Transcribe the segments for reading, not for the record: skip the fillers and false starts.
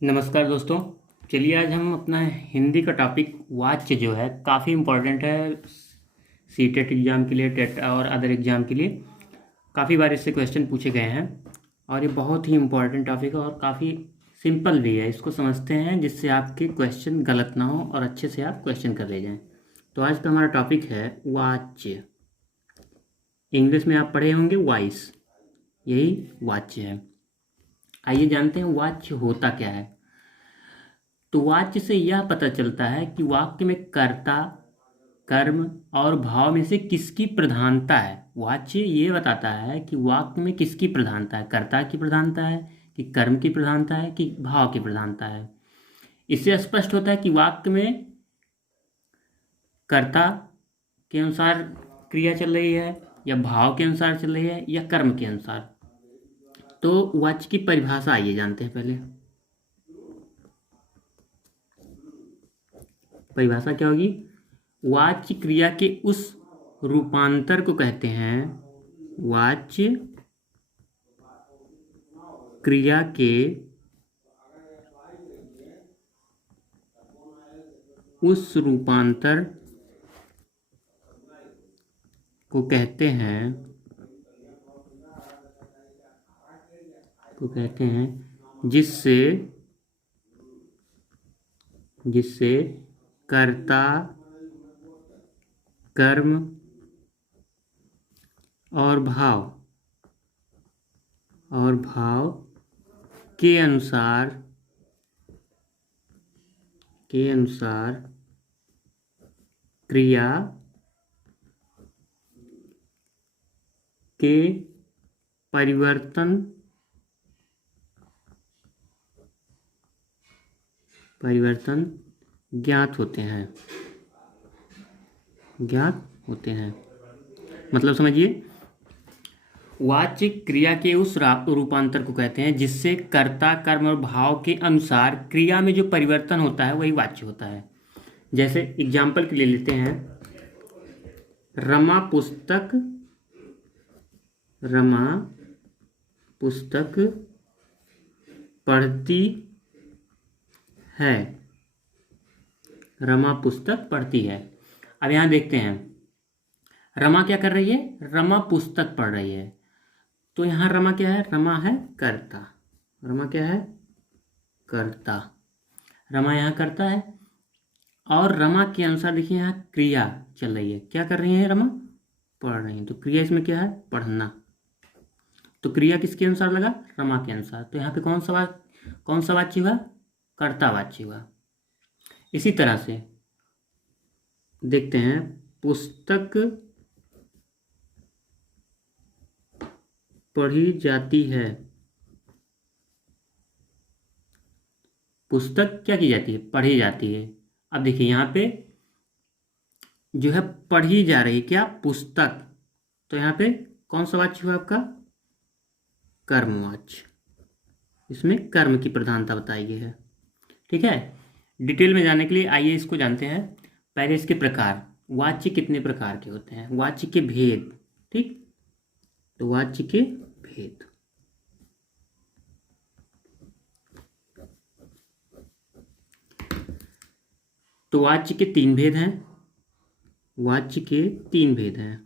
नमस्कार दोस्तों। चलिए आज हम अपना हिंदी का टॉपिक वाच्य जो है काफ़ी इम्पोर्टेंट है सीटेट एग्ज़ाम के लिए, टेट और अदर एग्ज़ाम के लिए। काफ़ी बार इससे क्वेश्चन पूछे गए हैं और ये बहुत ही इम्पोर्टेंट टॉपिक है और काफ़ी सिंपल भी है। इसको समझते हैं जिससे आपके क्वेश्चन गलत ना हो और अच्छे से आप क्वेश्चन कर ले जाएं। तो आज का हमारा टॉपिक है वाच्य। इंग्लिश में आप पढ़े होंगे वॉइस, यही वाच्य है। आइए जानते हैं वाच्य होता क्या है। तो वाच्य से यह पता चलता है कि वाक्य में कर्ता, कर्म और भाव में से किसकी प्रधानता है। वाच्य ये बताता है कि वाक्य में किसकी प्रधानता है, कर्ता की प्रधानता है कि कर्म की प्रधानता है कि भाव की प्रधानता है। इससे स्पष्ट होता है कि वाक्य में कर्ता के अनुसार क्रिया चल रही है या भाव के अनुसार चल रही है या कर्म के अनुसार। तो वाच्य की परिभाषा आइए जानते हैं पहले। परिभाषा क्या होगी? वाच्य क्रिया के उस रूपांतर को कहते हैं, वाच्य क्रिया के उस रूपांतर को कहते हैं जिससे कर्ता, कर्म और भाव के अनुसार क्रिया के परिवर्तन ज्ञात होते हैं। मतलब समझिए, वाच्य क्रिया के उस रूपांतर को कहते हैं जिससे कर्ता, कर्म और भाव के अनुसार क्रिया में जो परिवर्तन होता है वही वाच्य होता है। जैसे एग्जाम्पल के लिए लेते हैं, रमा पुस्तक पढ़ती है। रमा पुस्तक पढ़ती है। अब यहाँ देखते हैं, रमा क्या कर रही है? रमा पुस्तक पढ़ रही है। तो यहाँ रमा क्या है? रमा है कर्ता। रमा क्या है? कर्ता। रमा यहाँ कर्ता है और रमा के अनुसार देखिए यहाँ क्रिया चल रही है। क्या कर रही है रमा? पढ़ रही है। तो क्रिया इसमें क्या है? पढ़ना। तो क्रिया किसके अनुसार लगा? रमा के अनुसार। तो यहाँ पे कौन सा वाच्य हुआ? कर्ता वाच्य हुआ। इसी तरह से देखते हैं, पुस्तक पढ़ी जाती है। पुस्तक क्या की जाती है? पढ़ी जाती है। अब देखिए यहाँ पे जो है पढ़ी जा रही क्या? पुस्तक। तो यहाँ पे कौन सा वाच्य हुआ आपका? कर्मवाच्य। इसमें कर्म की प्रधानता बताई गई है। ठीक है। डिटेल में जाने के लिए आइए इसको जानते हैं। पहले इसके प्रकार, वाच्य कितने प्रकार के होते हैं, वाच्य के भेद। ठीक, तो वाच्य के भेद, तो वाच्य के तीन भेद हैं। वाच्य के तीन भेद हैं।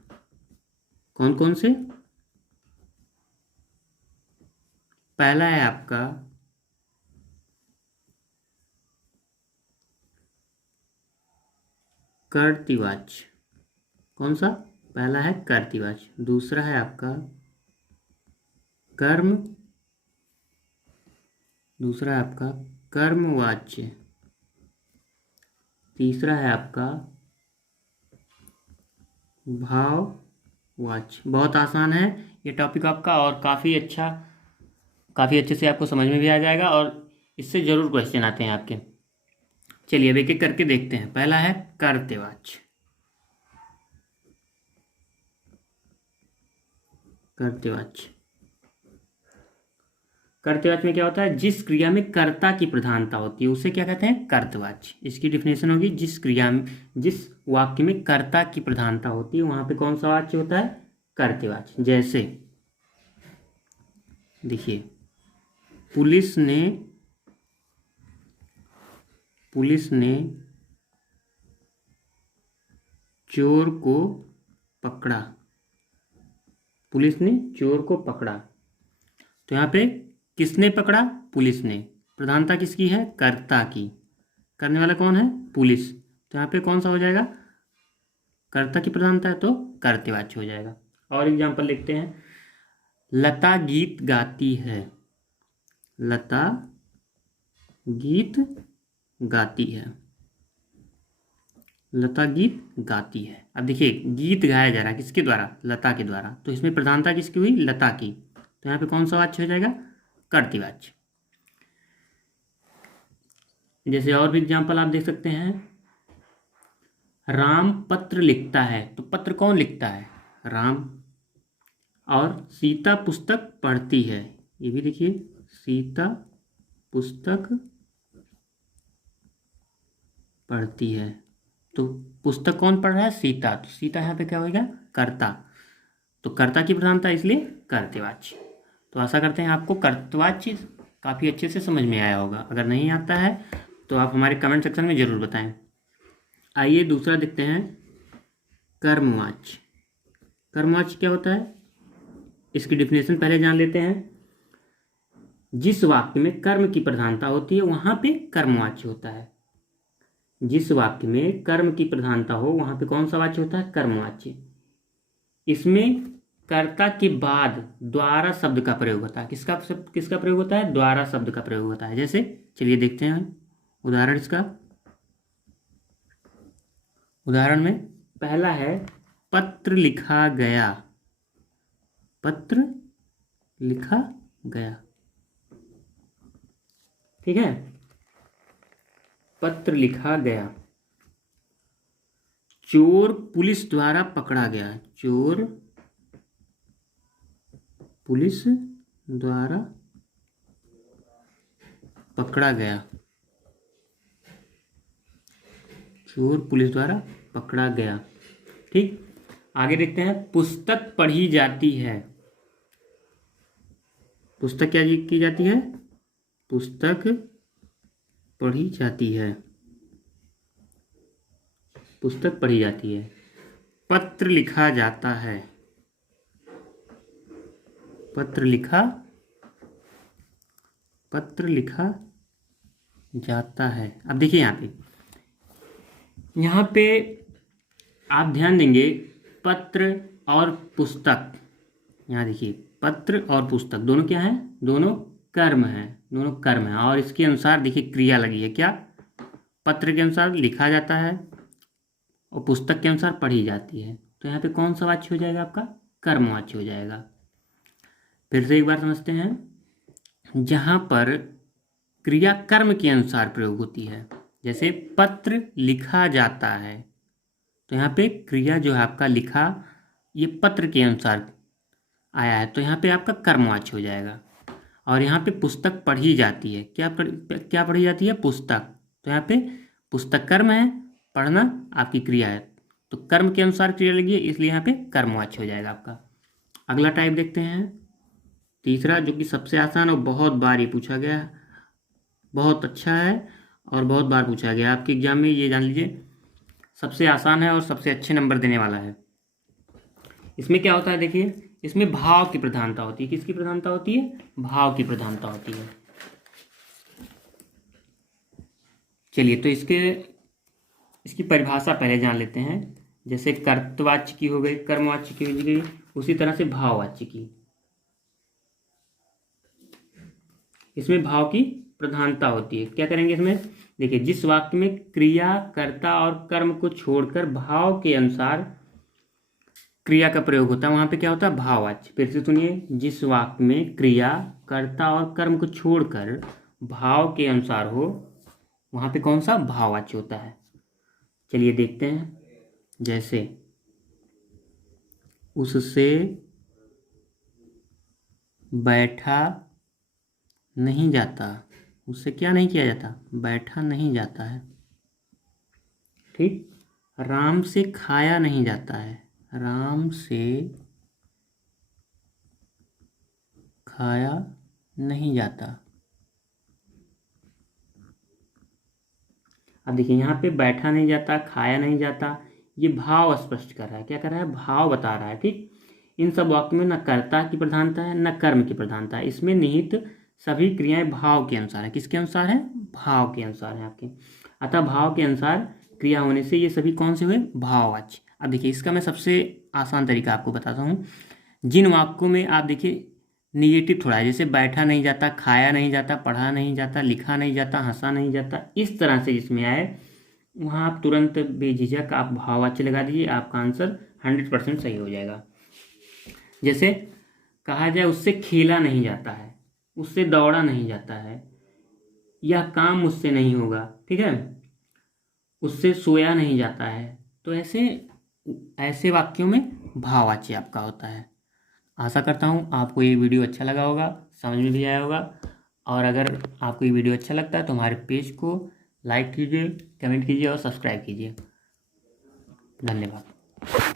कौन कौन से? पहला है आपका कर्तृवाच्य। कौन सा? पहला है कर्तृवाच्य। दूसरा है आपका कर्मवाच्य। तीसरा है आपका भाववाच्य। बहुत आसान है ये टॉपिक आपका और काफ़ी अच्छे से आपको समझ में भी आ जाएगा और इससे जरूर क्वेश्चन आते हैं आपके। चलिए अब एक एक करके देखते हैं। पहला है कर्तृवाच्य। कर्तृवाच्य में क्या होता है? जिस क्रिया में कर्ता की प्रधानता होती है उसे क्या कहते हैं? कर्तृवाच्य। इसकी डिफिनेशन होगी, जिस वाक्य में कर्ता की प्रधानता होती है वहां पे कौन सा वाच्य होता है? कर्तृवाच्य। जैसे देखिए, पुलिस ने पुलिस ने चोर को पकड़ा। पुलिस ने चोर को पकड़ा। तो यहाँ पे किसने पकड़ा? पुलिस ने। प्रधानता किसकी है? कर्ता की। करने वाला कौन है? पुलिस। तो यहाँ पे कौन सा हो जाएगा? कर्ता की प्रधानता है तो कर्तृवाच्य हो जाएगा। और एग्जाम्पल लिखते हैं। लता गीत गाती है। लता गीत गाती है। लता गीत गाती है। अब देखिए गीत गाया जा रहा है किसके द्वारा? लता के द्वारा। तो इसमें प्रधानता किसकी हुई? लता की। तो यहाँ पे कौन सा वाच्य हो जाएगा? कर्तृवाच्य। जैसे और भी एग्जाम्पल आप देख सकते हैं। राम पत्र लिखता है। तो पत्र कौन लिखता है? राम। और सीता पुस्तक पढ़ती है। ये भी देखिए, सीता पुस्तक पढ़ती है। तो पुस्तक कौन पढ़ रहा है? सीता। तो सीता यहाँ पे क्या होगा? कर्ता। तो कर्ता की प्रधानता, इसलिए कर्तृवाच्य। तो आशा करते हैं आपको कर्तृवाच्य काफ़ी अच्छे से समझ में आया होगा। अगर नहीं आता है तो आप हमारे कमेंट सेक्शन में ज़रूर बताएं। आइए दूसरा देखते हैं, कर्मवाच्य। कर्मवाच्य क्या होता है? इसकी डिफिनेशन पहले जान लेते हैं। जिस वाक्य में कर्म की प्रधानता होती है वहां पे कर्मवाच्य होता है। जिस वाक्य में कर्म की प्रधानता हो वहां पे कौन सा वाच्य होता है? कर्मवाच्य। इसमें कर्ता के बाद द्वारा शब्द का प्रयोग होता है। किसका प्रयोग होता है? द्वारा शब्द का प्रयोग होता है। जैसे चलिए देखते हैं उदाहरण इसका। उदाहरण में पहला है पत्र लिखा गया। पत्र लिखा गया, ठीक है। पत्र लिखा गया। चोर पुलिस द्वारा पकड़ा गया। चोर पुलिस द्वारा पकड़ा गया। चोर पुलिस द्वारा पकड़ा गया, ठीक। आगे देखते हैं, पुस्तक पढ़ी जाती है। पुस्तक क्या की जाती है? पुस्तक पढ़ी जाती है। पुस्तक पढ़ी जाती है। पत्र लिखा जाता है। पत्र लिखा जाता है। अब देखिए यहाँ पे आप ध्यान देंगे, पत्र और पुस्तक। यहाँ देखिए पत्र और पुस्तक दोनों क्या हैं? दोनों कर्म हैं। दोनों कर्म हैं और इसके अनुसार देखिए क्रिया लगी है। क्या? पत्र के अनुसार लिखा जाता है और पुस्तक के अनुसार पढ़ी जाती है। तो यहाँ पे कौन सा वाच्य हो जाएगा? आपका कर्मवाच्य हो जाएगा। फिर से एक बार समझते हैं। जहाँ पर क्रिया कर्म के अनुसार प्रयोग होती है, जैसे पत्र लिखा जाता है, तो यहाँ पे क्रिया जो है आपका लिखा, ये पत्र के अनुसार आया है, तो यहाँ पे आपका कर्मवाच्य हो जाएगा। और यहाँ पे पुस्तक पढ़ी जाती है। क्या पढ़ी जाती है? पुस्तक। तो यहाँ पे पुस्तक कर्म है, पढ़ना आपकी क्रिया है, तो कर्म के अनुसार क्रिया लगी है, इसलिए यहाँ पे कर्मवाच्य हो जाएगा आपका। अगला टाइप देखते हैं, तीसरा, जो कि सबसे आसान और बहुत बार ही पूछा गया है, बहुत अच्छा है और बहुत बार पूछा गया आपके एग्जाम में, ये जान लीजिए सबसे आसान है और सबसे अच्छे नंबर देने वाला है। इसमें क्या होता है? देखिए इसमें भाव की प्रधानता होती है। किसकी प्रधानता होती है? भाव की प्रधानता होती है। चलिए तो इसकी परिभाषा पहले जान लेते हैं। जैसे कर्तवाच्य की हो गई, कर्मवाच्य की हो गई, उसी तरह से भाववाच्य की। इसमें भाव की प्रधानता होती है। क्या करेंगे इसमें? देखिए जिस वाक्य में क्रिया कर्ता और कर्म को छोड़कर भाव के अनुसार क्रिया का प्रयोग होता है वहां पे क्या होता है? भाववाच्य। फिर से सुनिए, जिस वाक्य में क्रिया कर्ता और कर्म को छोड़कर भाव के अनुसार हो वहां पे कौन सा? भाववाच्य होता है। चलिए देखते हैं, जैसे उससे बैठा नहीं जाता। उससे क्या नहीं किया जाता? बैठा नहीं जाता है, ठीक। राम से खाया नहीं जाता है। राम से खाया नहीं जाता। अब देखिए यहाँ पे बैठा नहीं जाता, खाया नहीं जाता, ये भाव स्पष्ट कर रहा है। क्या कर रहा है? भाव बता रहा है। ठीक, इन सब वाक्यों में न कर्ता की प्रधानता है न कर्म की प्रधानता है। इसमें निहित सभी क्रियाएं भाव के अनुसार है। किसके अनुसार है? भाव के अनुसार है आपके। अतः भाव के अनुसार क्रिया होने से ये सभी कौन से हुए? भाववाच्य। अब देखिए इसका मैं सबसे आसान तरीका आपको बताता हूँ। जिन वाक्यों में आप देखिए निगेटिव थोड़ा है, जैसे बैठा नहीं जाता, खाया नहीं जाता, पढ़ा नहीं जाता, लिखा नहीं जाता, हंसा नहीं जाता, इस तरह से जिसमें आए वहाँ आप तुरंत बेझिझक आप भाववाच्य लगा दीजिए, आपका आंसर 100% सही हो जाएगा। जैसे कहा जाए उससे खेला नहीं जाता है, उससे दौड़ा नहीं जाता है, यह काम मुझसे नहीं होगा, ठीक है, उससे सोया नहीं जाता है। तो ऐसे ऐसे वाक्यों में भाववाच्य आपका होता है। आशा करता हूँ आपको ये वीडियो अच्छा लगा होगा, समझ में भी आया होगा। और अगर आपको ये वीडियो अच्छा लगता है तो हमारे पेज को लाइक कीजिए, कमेंट कीजिए और सब्सक्राइब कीजिए। धन्यवाद।